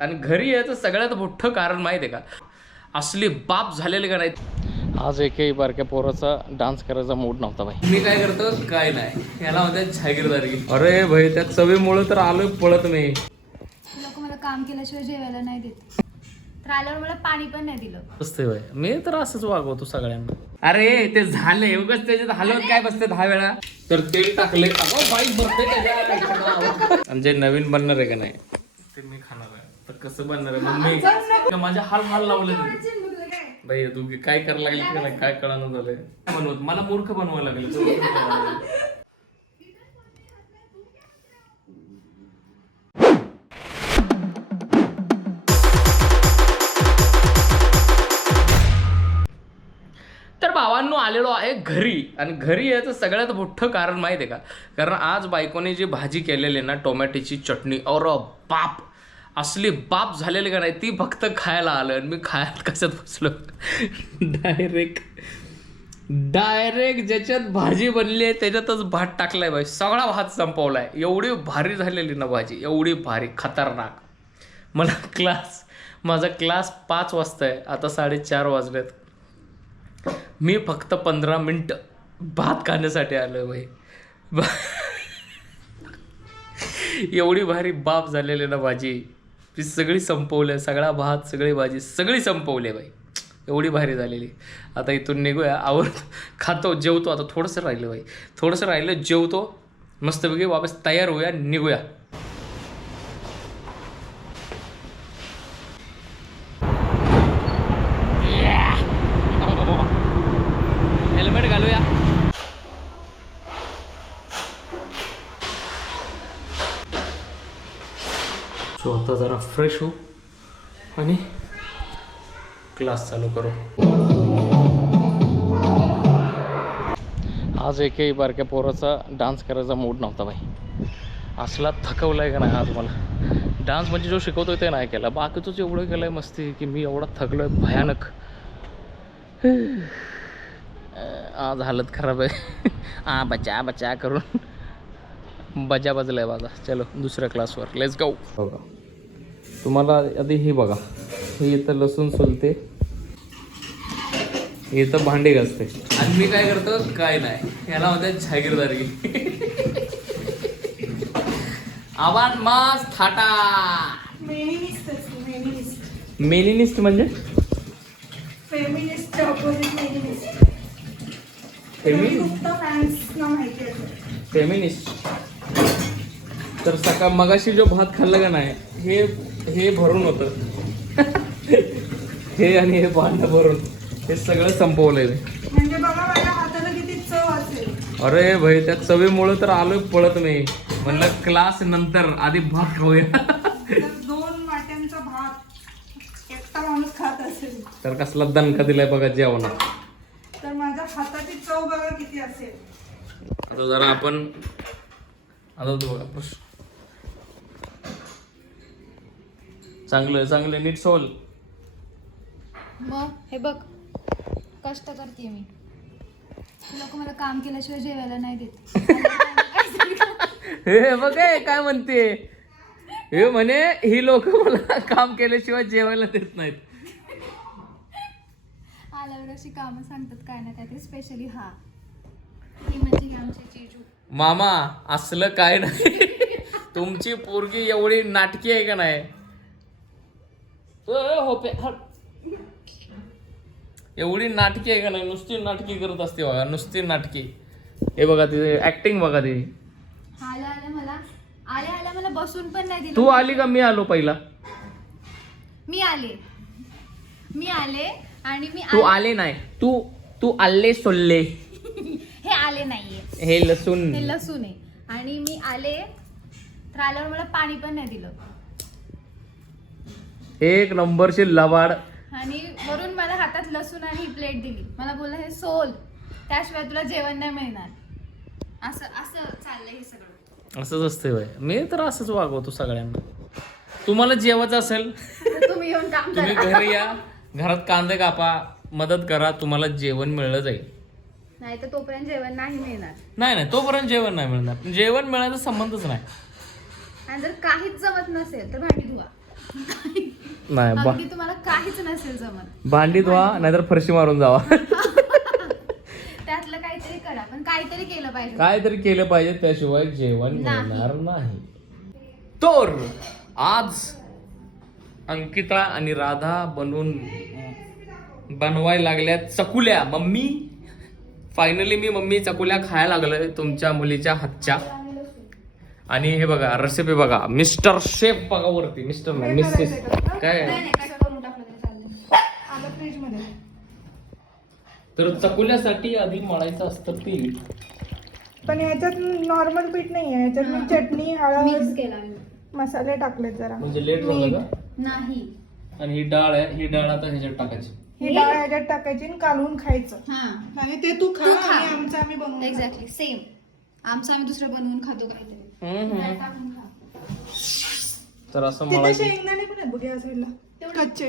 आणि घरी यायचं सगळ्यात मोठं कारण माहिती आहे का? असली बाप झालेले का नाही आज एकही बारक्या पोराचा डान्स करायचा मूड नव्हता बाई मी काय करतो? काय नाही. याला म्हणतात जहागीरदारी अरे भाई त्या चवीमुळे तर आलोय पळत मी लोक मला काम केल्याशिवाय जेवायला नाही देत. तर आल्यावर मला पाणी पण नाही दिलं. असते भाई मी तर असंच वागवतो सगळ्यांना. अरे ते झाले उगाच त्याच्यात हलवत काय बसते दहा वेळा? तर तेल टाकले. आणि जे नवीन बनणार आहे का नाही ते मी खाणार आहे तर कसं बनणार आहे? मग मी माझ्या हाल हाल लावले बाई तू काय करायला लागली का नाही काय कळानं झालंय? बनवत? मला मूर्ख बनवायला लागले. भावांनो आलेलो आहे घरी. आणि घरी यायचं सगळ्यात मोठं कारण माहिती आहे का? कारण आज बायकोने जी भाजी केलेली ना टोमॅटोची चटणी और बाप! असली बाप झालेली का नाही ती फक्त खायला आलं आणि मी खायला कशात बसलो? डायरेक्ट डायरेक्ट ज्याच्यात भाजी बनली आहे त्याच्यातच भात टाकलाय भाई. सगळा भात संपवलाय. एवढी भारी झालेली ना भाजी. एवढी भारी खतरनाक. मला क्लास माझा क्लास पाच वाजता आहे. आता साडेचार वाजलेत. मी फक्त पंधरा मिनटं भात खाण्यासाठी आलो भाई. एवढी भारी बाप झालेली ना भाजी. ती सगळी संपवलं सगळा भात सगळी भाजी सगळी संपवली बाई. एवढी भारी झालेली. आता इथून निघूया. आवर खातो जेवतो. आता थोडंसं राहिलं बाई. थोडंसं राहिलं जेवतो. मस्तपैकी वापस तयार होऊया निघूया हेल्मेट घालूया सो आता जरा फ्रेश हो आणि क्लास चालू करू. आज एकही बारक्या पोराचा डान्स करायचा मूड नव्हता बाई. असला थकवलाय का नाही आज मला डान्स म्हणजे जो शिकवतोय ते नाही केला. बाकीचंच एवढं केलंय मस्ती की मी एवढा थकलोय भयानक. आज हालत खराब आहे. आ बचा बचा करून. बजा बजलाय माझा. चलो दुसऱ्या क्लासवर लेट्स गो बघा तुम्हाला आधी हे बघा. हे इथं लसूण सोलते. इथं भांडी घासते. आणि मी काय करतो? काय नाही. याला म्हणतात जहागीरदारी आवाज मास थाटा. मेनिनिस्ट म्हणजे? फेमिनिस्ट तर सकाळ मगाशी जो भात खाल्ला का नाही हे हे भरून होतं. हे आणि हे भांड भरून. हे सगळं संपवलंय. म्हणजे बघा माझ्या हाताला किती चव असेल. अरे भाई त्या चवीमुळे तर आलोय पळत मी म्हणलं क्लास नंतर आधी भात खाऊया. तर दोन वाट्यांचा भात. एकटा माणूस खात असेल. तर कसला दणका दिलाय बघा जेवणात. तर माझ्या हाताची चव बघा किती असेल. आता जरा आपण आता बघा चांगलं चांगलं नीट सोल. मग हे बघ कष्ट करते मी. लोक मला काम केल्याशिवाय जेवायला नाही देत. हे बघ हे काय म्हणते? हे म्हणे ही लोक मला काम केल्याशिवाय जेवायला देत नाहीत. आल्यावर अशी कामं सांगतात काय ना काहीतरी स्पेशली हा. ही म्हणजे आमची जिजू. मामा असलं काय नाही. तुमची पोरगी एवढी नाटकी आहे का नाही? होपे, हट. एवढी नाटकी आहे का नाही? नुसती नाटकी करत असते बघा नुसती नाटकी. हे बघा तिथे ऍक्टिंग बघा ती. आल्या मला. आल्या आल्या मला बसून पण नाही दिलं. तू आली का? मी आलो पहिला. मी आले. मी आले आणि मी तू आले- आले नाही. तू तू आले सोल्ले. हे आले नाहीये. हे लसूण. हे लसूण आहे. आणि मी आले तर आल्यावर मला पाणी पण नाही दिलं. एक नंबरची लवाड आणि वरून मला हातात लसूण आणि ही प्लेट दिली. मला बोललं हे सोल त्याशिवाय तुला जेवण नाही मिळणार. असं असं चाललंय हे सगळं. असंच असते मी तर असंच वागवतो सगळ्यांना. तुम्हाला जेवायचं असेल तुम्ही येऊन काम तुम्ही करा घरी या. घरात कांदे कापा. मदत करा. तुम्हाला जेवण मिळलं जाईल. नाही तर तोपर्यंत जेवण नाही मिळणार. नाही नाही. तोपर्यंत जेवण नाही मिळणार. जेवण मिळायचा संबंधच नाही. आणि जर काहीच जमत नसेल तर भांडी धुवा. नाही बा अगदी तुम्हाला काहीच नसेल जमत. भांडी धुवा नाहीतर फरशी मारून जावा. त्यातलं काहीतरी करा पण काहीतरी केलं पाहिजे. काहीतरी केलं पाहिजे त्याशिवाय जेवण नाही. मिळणार नाही. तर आज अंकिता आणि राधा बनवून बनवायला लागल्या चकुल्या. मम्मी फायनली मी मम्मी चकुल्या खायला लागलोय तुमच्या मुलीच्या हातच्या. आणि हे बघा रेसिपी बघा. मिस्टर शेफ बघा वरती. मिस्टर नाही मिसेस काय? टाकलं तरी चालेल आलं फ्रीजमध्ये तर चकुल्यासाठी आधी मळायचं असतं पीठ पण ह्याच्यात नॉर्मल पीठ नाही आहे ह्याच्यात मी चटणी हळद मिक्स केला मी मसाले टाकलेत जरा. म्हणजे लेट झालं का? नाही. आणि ही डाळ आहे ही डाळ आता ह्याच्यात टाकायची. ही डाळ ह्याच्यात टाकायची आणि कालवून खायचं. हा. आणि ते तू खा तू खा. आणि आमचं आम्ही बनवून. एक्झॅक्टली सेम आमचं आम्ही दुसरं बनवून खातो काहीतरी. तर असं तिथे मळायचं शेंगदाणे पण आहेत बघ या साईडला कच्चे.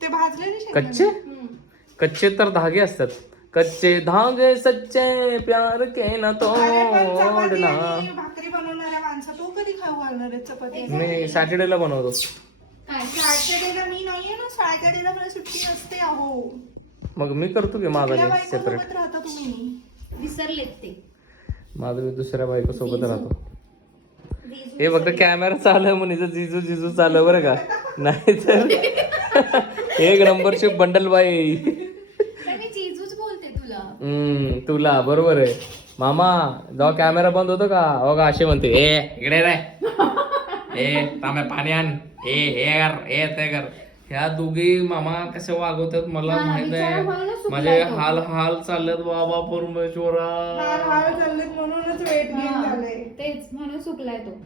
ते भाजलेले शेंगदाणे. कच्चे? कच्चे तर धागे असतात. कच्चे धागे सच्चे प्यार के ना अरे पण चपाती तोडना. आणि भाकरी बनवणाऱ्या माणसं तो कधी खाऊ घालणार आहे चपाती? मी सॅटर्डेला बनवतो. काय सॅटर्डेला मी नाहीये ना. सॅटर्डेला मला सुट्टी असते अहो. मग मी करतो की माझा आपल्या सेपरेट बायकोसोबत राहता तुम्ही? विसरलेत ते. माझं मी दुसऱ्या बायको सोबत राहतो. हे फक्त कॅमेरा चालू म्हणून जिजू जिजू चालू बरं का? नाही तर एक नंबरची बंडल बाई. हम्म तुला बरोबर आहे. मामा जेव्हा कॅमेरा बंद होतो का? हो का असे म्हणते ए इकडे रे. ए तांब्या पाणी आण. ए हे कर ए ते कर. ह्या दोघी मामा कसे वागवतात मला हा, माहीत बिचारा आहे माझे तो. हाल हाल चाललेत बाबा हाल परमेश्वरा. हाल चाललेत म्हणूनच वेट गेन हा, झालंय. तेच म्हणून सुकलाय तो.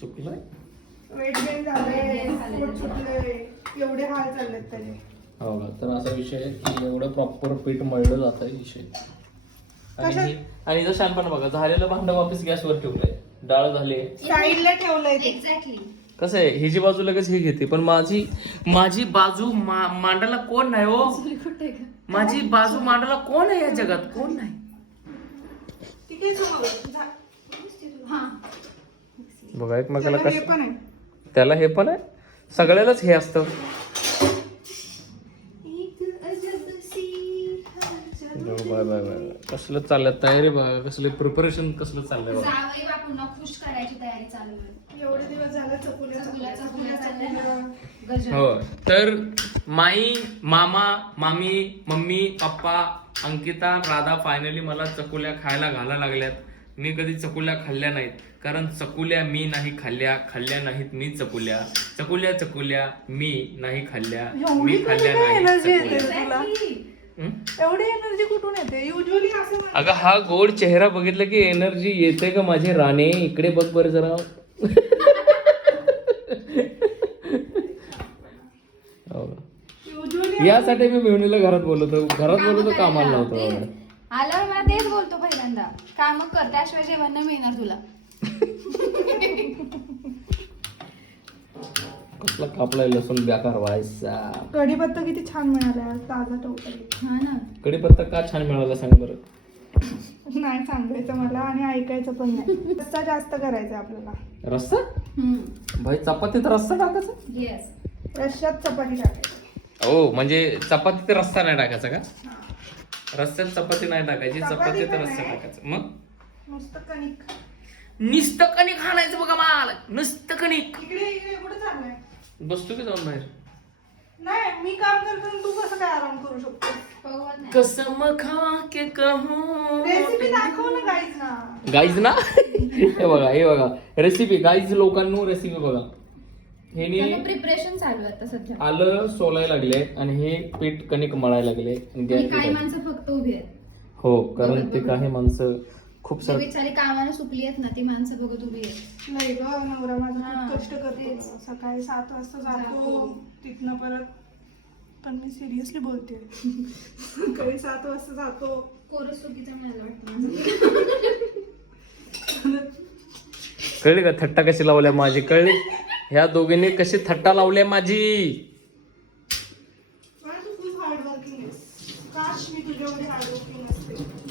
सुकलाय वेट गेन झालंय. Weight gain झालंय. पोट सुटलंय. एवढे हाल चाललेत त्याचे. हो का? तर असा विषय आहे की एवढं प्रॉपर पीठ मळलं जात आहे विषय. आणि कशात? हे- आणि शानपण बघा झालेलं भांडं वापस गॅसवर ठेवलंय. डाळ झाली. साईडला ठेवलंय ते. एक्झॅक्टली कसं आहे हिची बाजू लगेच हे घेते पण माझी माझी बाजू मा- मांडायला कोण नाही हो. माझी बाजू मांडायला कोण आहे या जगात? कोण नाही. हा. बघा एकमेकाला त्याला कस त्याला हे पण आहे? सगळ्यालाच हे असतं. कसलं चाललंय तयारी बघा कसलं प्रिपरेशन कसलं चाललंय बघा. जावई बापूंना खुश करायची तयारी चालू आहे. एवढे दिवस झाले चकुल्या चकुल्या, चकुल्या चालल्या. चकुल्या. गजर. हो तर माई मामा मामी mummy papa Ankita Radha finally मला चकुल्या खायला घालायला लागल्यात. मी कधी चकुल्या खाल्ल्या नाहीत. कारण चकुल्या मी नाही खाल्ल्या खाल्ल्या नाहीत मी चकुल्या. चकुल्या चकुल्या मी नाही खाल्ल्या. मी खाल्ल्या नाही चकुल्या. एवढी एनर्जी कुठून येते? युजली असं. अगं हा गोड चेहरा बघितला की एनर्जी येते का माझे राणे? इकडे बघ बरं जरा. हो. यासाठी मी मेहुणीला घरात बोलवतो. घरात बोलवतो कामाला नव्हतो तेच. आल्यावर मला तेच बोलतो पहिल्यांदा. काम कर त्याशिवाय जेवण नाही मिळणार तुला. कसला कापलाय लसूण बेकार व्हायचा. कढीपत्ता किती छान मिळाला ताजा टोकरी हा ना. कडीपत्ता का छान मिळाला सांग बरं. नाही सांगायचं मला आणि ऐकायचं पण नाही. रस्सा जास्त करायचा आपल्याला. रस्सा? भाई चपातीत रस्सा टाकायचा? येस रश्श्यात चपाती टाकायची. हो म्हणजे चपातीत रस्सा नाही टाकायचा का? रस्त्यात चपाती नाही टाकायची चपाती चपातीत पण रस्सा नाही. टाकायचा. मग? नुसतं कणिक. नुसतं कणिक खाणायचं बघा माल. नुसतं कणिक. इकडे इकडे कुठे चाललंय? बसतो की जाऊन बाहेर? नाही मी काम करतो आणि तू कसं काय आराम करू शकतो कसम खा के कहूं? रेसिपी दाखव ना गाईज ना गाईज ना? हे बघा हे बघा. रेसिपी गाईज लोकांनो रेसिपी बघा. हे प्रिपरेशन चालू आहे आता सध्या. आलं सोलायला लागले आणि हे पीठ कणिक मळायला लागले. आणि आणि गॅस काही. माणसं फक्त उभी आहेत. हो कारण ते काही माणसं खूप सार बिचारी कामाने सुकली आहेत ना ती माणसं बघत उभी आहेत. नाही ग नवरा माझा हा, खूप कष्ट करतो. सकाळी सात वाजता जातो जातो. तिथनं परत पण मी सिरियसली बोलते. सकाळी सात वाजता जातो. कोरस चुकीचं मिळालं वाटतं कळली का थट्टा कशी लावल्या माझी? कळली? ह्या दोघींनी कशी थट्टा लावल्या माझी? पण तू खूप हार्ड वर्किंग आहेस काश मी तुझ्यामध्ये हार्ड वर्किंग असते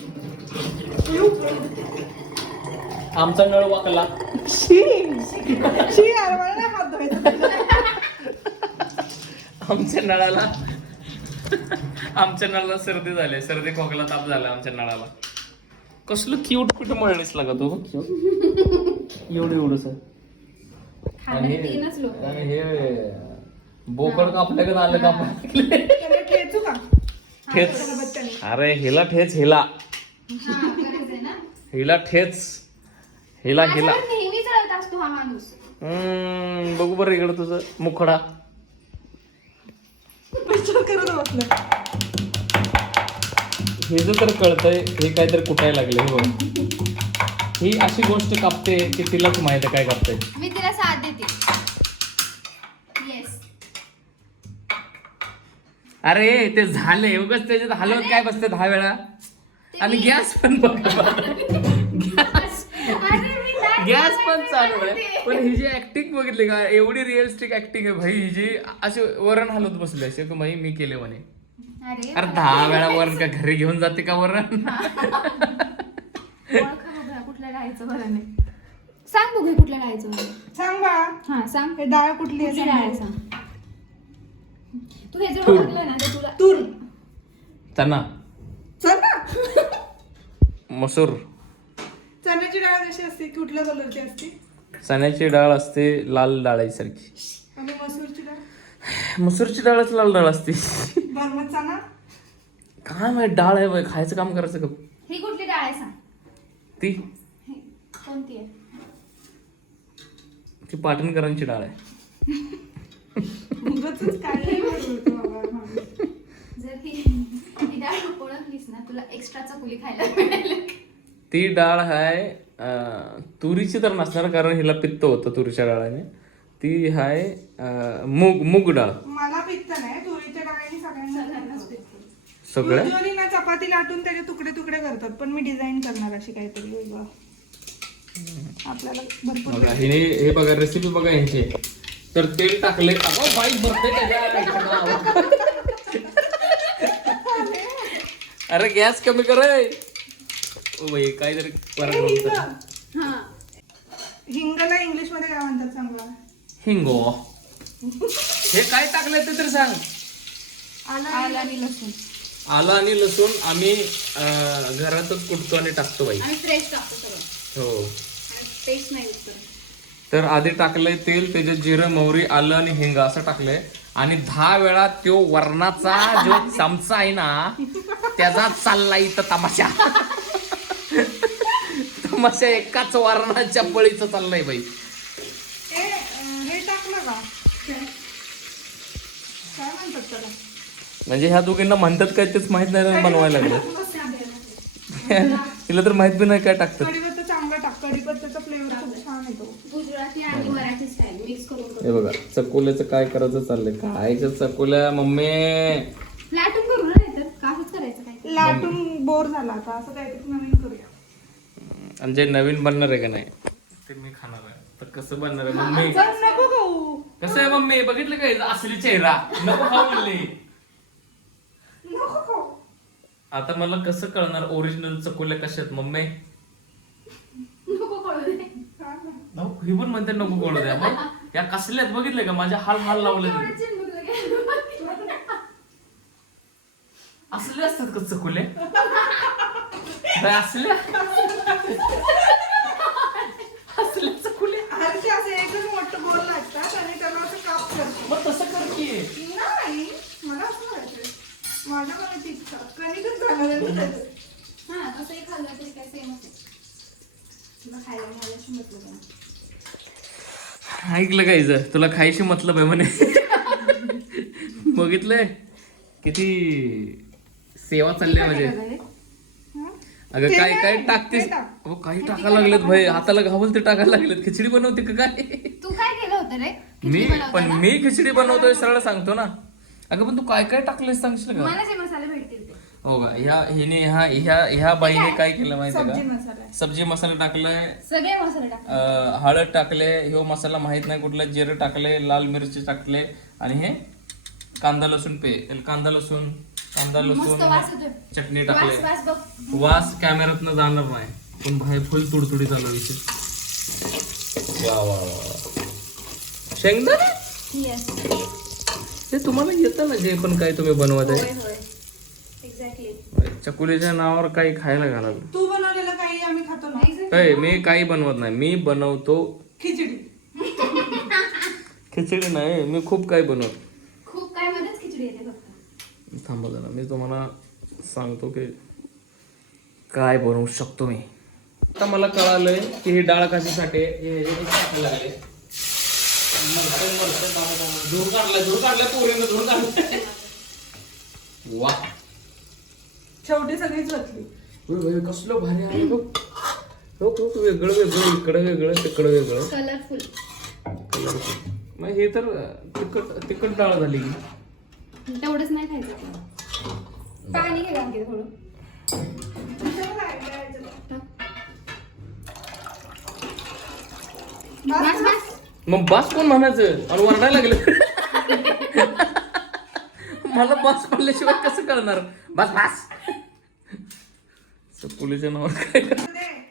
आमचा नळ वाकला. शी शी यार मला नाही हात धुवायचा. आमच्या नळाला आमच्या नळाला सर्दी झाली. सर्दी खोकला ताप झाला आमच्या नळाला. कसलं क्यूट पीठ मळणीस लागा तू? एवढं एवढंच खाणारे तीनच लोक. आणि हे बोकड कापलं का आलं कापलं? त्याला ठेचू का? ठेच. अरे हिला ठेच हिला. हा करायचंय ना? हिला ठेच. हिला हिला. माझ्यावर नेहमीच रडत असतो हा माणूस. हम्म, बघू बरं इकडं तुझं. मुखडा. विचार करत बसलं. हे जर तर कळतंय हे काहीतरी कुटायला लागले हे बघ. ही अशी गोष्ट कापते की तिलाच माहीत आहे काय कापते मी तिला साथ देते. येस अरे ते झाले उगाच त्याच्यात हलवत काय बसते दहा वेळा? आणि गॅस पण बघ गॅस पण चालू आहे. पण ही जी ऍक्टिंग बघितली का एवढी रिअलिस्टिक ऍक्टिंग आहे भाई. ही जी असे वरण हलवत बसले असे की भाई मी केले म्हणे. अरे अरे दहा वेळा वरण का घरी घेऊन जाते का वरण? कुठल्या डाळीचं बरं नाही सांग बघूया कुठल्या बरं सांग बा. हा सांग. हे डाळ कुठली आहे कुठली सांग. डाळ आहे सांग. तू हे जर ओळखलं ना तर तुला तूर. चना. चल ना मसूर. असते? कुठल्या कलरची असते? चण्याची डाळ असते लाल डाळीसारखी. आणि मसूरची डाळ? मसूरची डाळच लाल डाळ असते. चणा? काय माहीत डाळ आहे बाई, खायचं काम करायचं का ही कुठली डाळ आहे सांग? ती. ही कोणती आहे? ती पाटणकरांची डाळ आहे. उगाचच काय नाही बोलतो बाबा. माणूस. जर ही ही डाळ ओळखलीस ना तुला एक्स्ट्रा चकुली खायला मिळेल. ती डाळ आहे तुरीची तर नसणार कारण हिला पित्त होतं तुरीच्या डाळाने. ती अं, मूग मूग डाळ. मला पित्त नाही तुरीच्या डाळीने सगळ्यांना सगळ्या? Usually ना चपाती लाटून त्याचे तुकडे तुकडे करतात पण मी डिझाईन करणार अशी काहीतरी वेगळं. आपल्याला भरपूर बघा हिने हे बघा रेसिपी बघा यांची तर तेल टाकले. अगं बाई भरते त्याच्या अरे गॅस कमी करे पराक्रम होता. हा हिंगला इंग्लिशमध्ये काय म्हणतात सांगा? हिंगो. हे काय टाकलंय ते तरी सांग. आलं आणि लसूण. आलं आणि लसूण आम्ही अं, घरातच कुटतो आणि टाकतो बाई. आणि फ्रेश टाकतो सगळं. हो. आणि पेस्ट नाही यूज करत तर आधी टाकलंय तेल त्याच्यात जिरं मोहरी आलं आणि हिंग असं टाकलंय. आणि दहा वेळा तो वरणाचा जो चमचा आहे ना त्याचा चाललाय इथं तमाशा. तमाशा एकाच वरणाच्या बळीचं चाललंय बाई. काय म्हणजे ह्या दोघींना म्हणतात काय तेच माहीत नाही बनवायला लागलं. तिला तर माहीत बी नाही काय टाकतात. कढीपत्ता चांगला टाक. कढीपत्त्याचा फ्लेवर खूप छान येतो गुजराती आणि मराठी स्टाईल मिक्स करून हे बघा चकोल्याचं काय करायचं चाललंय? खायचं चकोल्या मम्मी! लाटून करू ना नाही तर काहीच करायचं काय? लाटून बोर झाला आता. असं काहीतरी नवीन करूया. आणि जे नवीन बनणार आहे का नाही? ते मी खाणार आहे. तर कसं बनणार आहे? मम्मी. नको खाऊ. कसं आहे मम्मी? बघितलं काय असली चेहरा. नको खाऊ म्हणले. नको खाऊ. आता मला कसं कळणार? ओरिजिनल चकोल्या कशा आहेत मम्मी? नको कळू दे. हा ना. भाऊ, ही पण म्हणते नको कळू द्या मग या कसल्यात बघितलं का? माझ्या हाल हाल लावले तुम्ही चिंबूक गेलं. असले असतात का चकोले? काय असल्या असल्या चकोल्या अरे ते असं एकच मोठं बोल लागतात आणि त्याला असं काप करतो मग तसं कर की. नाही मला असं वाटतं. माझ्या मनाची इच्छा. कणिकच जाणार आहे ना त्याच्यात. हा तसंही खाल्लं तरी काय सेम असेल तुला खायला मिळाल्याशी म्हटलं का? ऐकलं काय हिचं? तुला खायशी मतलब आहे म्हणे. बघितलंय? किती सेवा चालली म्हणजे? अगं काय काय टाकतेस. टाक. अहो, काही टाकायला लागलेत भाई हाताला घावल ते टाकायला लागलेत. खिचडी बनवते का काय? तू काय केलं होतं रे? मी पण? मी खिचडी बनवतोय सरळ सांगतो ना. अगं पण तू काय काय टाकलेस सांगशील का? मला जे मसाले भेटतील ते. हो का? ह्या हिने ह्या ह्या ह्या बाईने काय केलं माहितीये सब्जी का. सब्जी मसाला टाकलाय. सगळे मसाले टाक अं, हळद टाकले ह्यो मसाला माहीत नाही कुठला. जिरं टाकले लाल मिरची टाकले आणि हे कांदा लसूण पे कांदा लसूण. कांदा मस्त वास लसूण चटणी टाकले वास कॅमेऱ्यातनं जाणार नाही. पण बाहेर फुल तुडतुडी झाला विषय वा वा वा शेंगदाणे? येस हे ते तुम्हाला येतं ना जे पण काय तुम्ही बनवत आहे? होय एक्झॅक्टली चकुलीच्या नावावर काही खायला घाला. तू बनवलेलं काही आम्ही खातो ना? अय मी काही बनवत नाही. मी बनवतो खिचडी. खिचडी नाही मी खूप काही बनवतो खूप काय मध्येच खिचडी येते फक्त थांबा जरा मी तुम्हाला सांगतो की काय बनवू शकतो मी. आता मला कळालंय की ही डाळ कशासाठी. हे लागले. धूर धूर पोरीनं धूर वा. शेवटी सगळीच कसलं भारी आहे. बघ. हो खूप वेगळं वेगळं इकडं वेगळं तिकडं वेगळं. कलरफुल कलरफुल मग हे तर तिखट तिखट डाळ झाली. की तेवढंच नाही खायचं. पाणी घे आणखी थोडं. बस बस. मग बस कोण म्हणायचं? आणि वरडायला लागलं. मला बस म्हणल्याशिवाय कसं कळणार? बस बस. पोलीच्या नावावर काय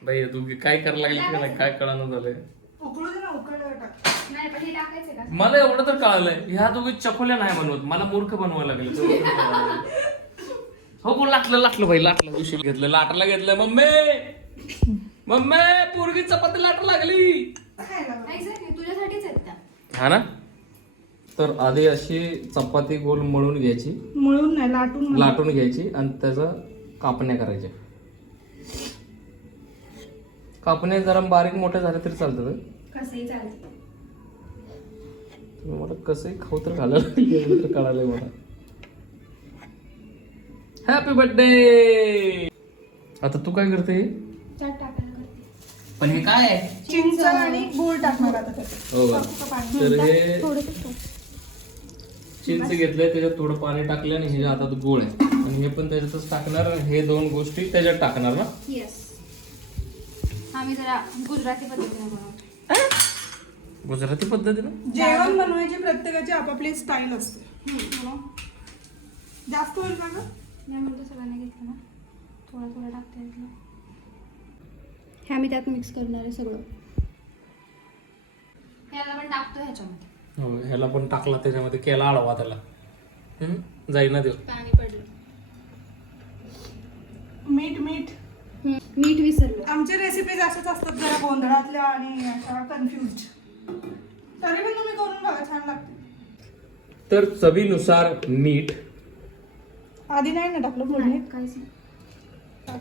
बाई तू काय करायला लागली की नाही काय कळानं झालंय उकळू दे ना उकळल्यावर टाक नाही पण हे टाकायचं का मला एवढं तर कळालंय. ह्या दोघी चकोल्या नाही बनवत. मला मूर्ख बनवायला लागले. हो बोल लाटलं? लाटलं भाई लाटलं. उशीर घेतलं लाटायला घेतलं. मम्मी! मम्मी पोरगी चपाती लाट लागली. खायला बघ. एक्झॅक्टली तुझ्यासाठीच आहेत त्या. हा ना? तर आधी अशी चपाती गोल मळून घ्यायची. मळून नाही लाटून. लाटून घ्यायची आणि त्याचा कापण्या करायच्या. कापण्या जरा बारीक मोठ्या झाल्या तरी चालतं कसंही चालतं. तुम्ही मला कसंही खाऊ तर घालायला एवढं तर कळालंय मला. हॅपी बर्थडे आता तू काय करते. पण हे काय आहे? चिंच आणि गूळ टाकणार आता त्याच्यात. हो. का? तर हे. चिंच घेतलंय त्याच्यात थोडं पाणी टाकलं आणि ह्याच्या हातात गोळ आहे. आणि हे पण त्याच्यातच टाकणार हे दोन गोष्टी त्याच्यात टाकणार ना? येस आम्ही जरा गुजराती पद्धतीने बनवतो. गुजराती पद्धतीनं? जेवण बनवायची प्रत्येकाची आपापली स्टाईल असते. हम्म. जास्त होईल का गं? मी म्हणतो सगळ्यांना घेतलं ना. थोडं थोडं टाकता येतलं हे आम्ही त्यात मिक्स करणार आहे सगळं. ह्याला पण टाकतो ह्याच्यामध्ये. हो ह्याला पण टाकला त्याच्यामध्ये केला आडवा त्याला. हम्म? जाईना पाणी पडलं. मीठ मीठ. मीठ विसरलो. आमचे रेसिपीज अशाच असतात जरा गोंधळातल्या आणि अशा कन्फ्युज तरी पण तुम्ही करून बघा छान लागते. तर चवीनुसार मीठ. आधी नाही ना टाकलं फोडणी काहीच नाही.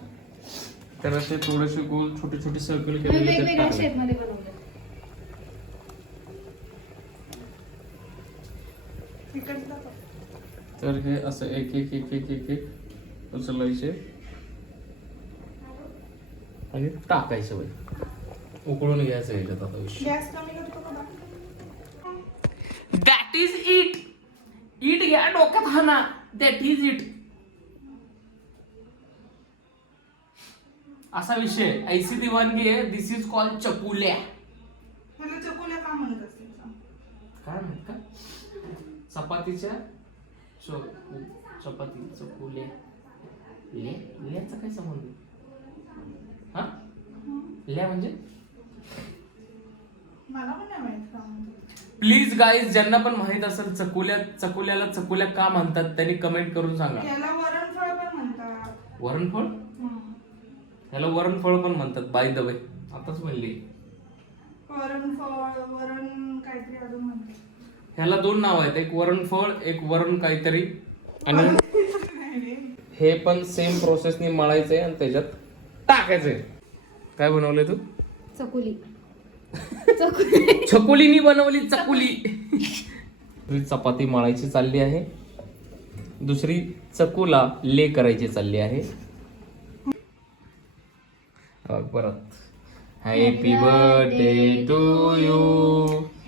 तर असे थोडेसे गोल छोटे छोटे सर्कल आम्ही केलेले त्यात वेगवेगळ्या टाकले. शेपमध्ये बनवलं तिकडचं. दाखव. तर हे असं एक एक एक एक एक एक उचलायचे. आणि टाकायचं बाई उकळून घ्यायचं ह्याच्यात आता विषय. गॅस कमी करतो? दॅट इज इट इट घ्या डोक्यात हाना दॅट इज इट असा विषय. ऐसी दिवाणगी आहे दिस इज कॉल चकुल्या. ह्याला चकोल्या का म्हणत असतील सांग? काय म्हणत का? चपातीच्या चो चपाती चकुल्या. ले ल्याचा काय संबंध? हा? ल्या म्हणजे? मला पण नाही माहीत का. प्लीज गाईज ज्यांना पण माहीत असेल चकुल्या चकुल्याला चकुल्या का म्हणतात त्यांनी कमेंट करून सांगा. याला वरणफळ पण म्हणतात. वरणफळ. ह्याला पण म्हणतात बाय द वे आताच म्हणली. वरणफळ वरण काहीतरी अजून म्हणतात. ह्याला दोन नाव आहेत एक वरणफळ एक वरण काहीतरी. आणि. हे पण सेम प्रोसेसनी मळायचंय आणि त्याच्यात टाकायचंय. काय बनवलंय तू? चकुली. चकुली. छकुलीनी बनवली चकुली. दुसरी चपाती मळायची चालली आहे. दुसरी चकुला ले करायची चालली आहे. परत. Happy birthday to you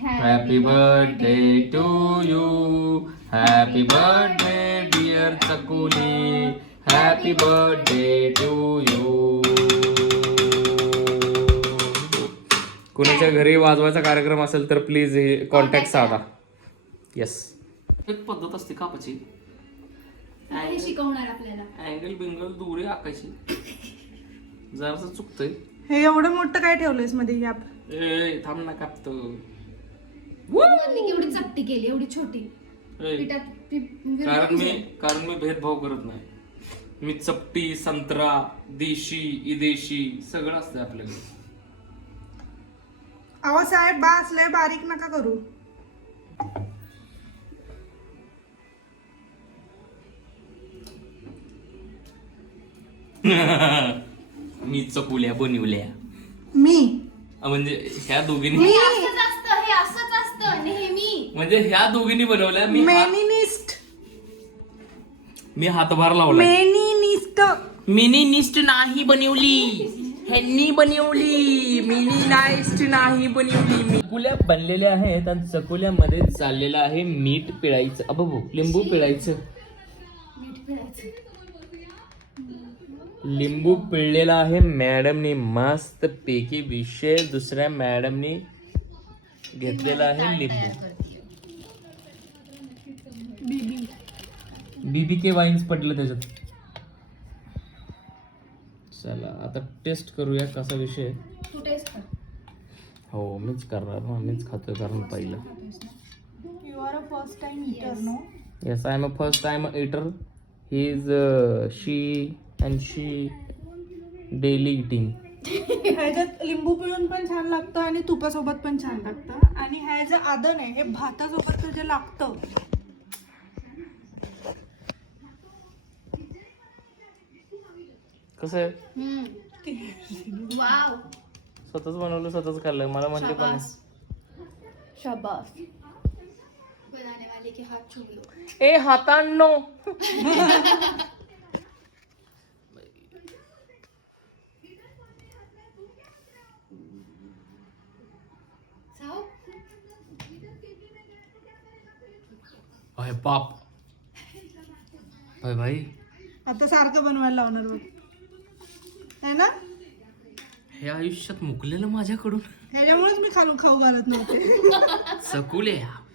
happy birthday to you happy birthday dear Chakuli happy birthday to you कुणाच्या घरी वाजवायचा कार्यक्रम असेल तर प्लीज हे कॉन्टॅक्ट साधा. येस एक पद्धत असते कापाची. हे शिकवणार आपल्याला? अँगल बिंगल दुरी आकायची जरासं चुकतंय. हे एवढं मोठं काय ठेवलंयसमध्ये याप ए थांब ना कापतो. केवढी चपटी केली एवढी छोटी. ए, पिठात पि- कारण मी कारण मी भेदभाव करत नाही. मी चपटी संत्रा देशी इदेशी सगळं असतं आपल्याकडे. अहो साहेब बास लय बारीक नका करू. मी चकुल्या बनवल्या. मी? म्हणजे ह्या दोघींनी असंच असतं हे असंच असतं नेहमी. म्हणजे ह्या दोघींनी बनवल्या मी हात- मेनिनिस्ट मी हातभार लावला मेनिनिस्ट मिनी निस्ट नाही बनवली. ह्यांनी बनवली. मिनी नाइस्ट नाही बनवली. चकुल्या बनलेल्या आहेत आणि चकुल्यामध्ये चाललेलं आहे मीठ पिळायचं. अबो लिंबू पिळायचं. मीठ पिळायचं लिंबू पिळलेला आहे. मॅडमनी मस्त पैकी विषय दुसऱ्या मॅडमनी घेतलेला आहे लिंबू. बीबी के वाईन्स पडलं त्याच्यात. चला आता टेस्ट करूया कसा विषय. तू टेस्ट कर. हो मीच करणार ना मीच खातोय कारण पहिलं. You are a first time eater no yes I am a first time eater he is she and she daily eating ह्याच्यात लिंबू पिळून पण छान लागतं आणि तुपासोबत पण छान लागतं. आणि ह्या जे आदन आहे हे भातासोबत जे लागतं कसं आहे? वाव. स्वतःच बनवलं स्वतःच खाल्लं. मला म्हणले पण शाबास. बनाने वाले के हाथ चूम लो. ए हातांनो. जाओ अरे बाप. अरे भाई. आता सारखं बनवायला लावणार बघ. है ना? हे आयुष्यात मुकलेलं माझ्याकडून. ह्याच्यामुळेच मी खालून खाऊ घालत नव्हते. सकुले नंबर